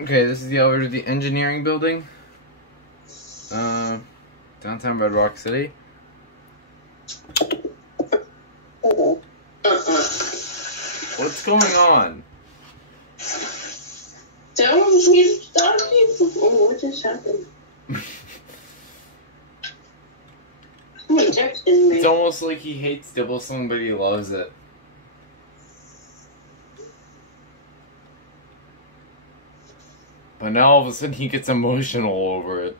Okay, this is the elevator to the engineering building. Downtown Red Rock City. What's going on? Don't you stop me? Oh, what just happened? Someone texted me. It's almost like he hates Dibblesong, but he loves it. But now all of a sudden he gets emotional over it.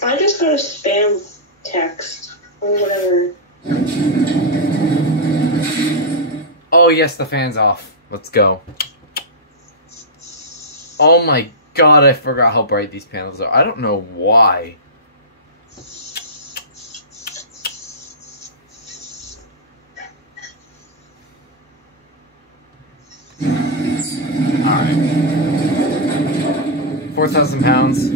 I just got a spam text or whatever. Oh yes, the fan's off. Let's go. Oh my god, I forgot how bright these panels are. I don't know why. Alright. 4,000 pounds.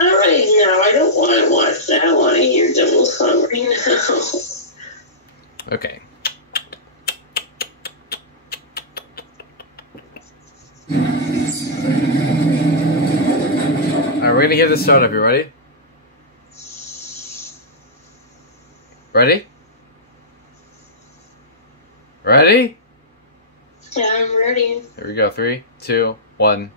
Alright, now I don't want to watch that. I want to hear Dibblesong right now. Okay. Alright, we're gonna get this started up. You ready? Ready? Ready? Yeah, I'm ready. Here we go. 3, 2, 1.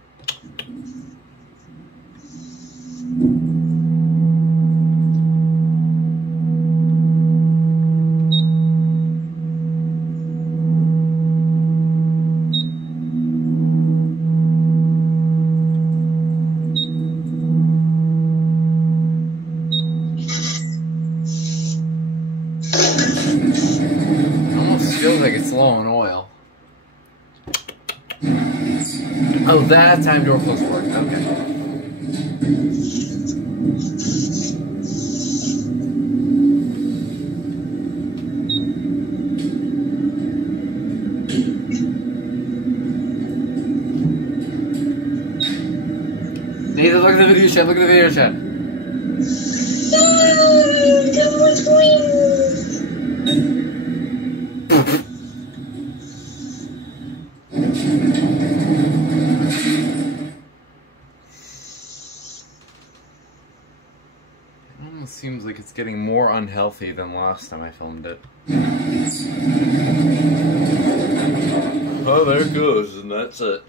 Almost feels like it's low on oil. Oh, that time door close worked. Okay. Nathan, look at the video chat. Look at the video chat. What's going on? It almost seems like it's getting more unhealthy than last time I filmed it. Oh, there it goes, and that's it.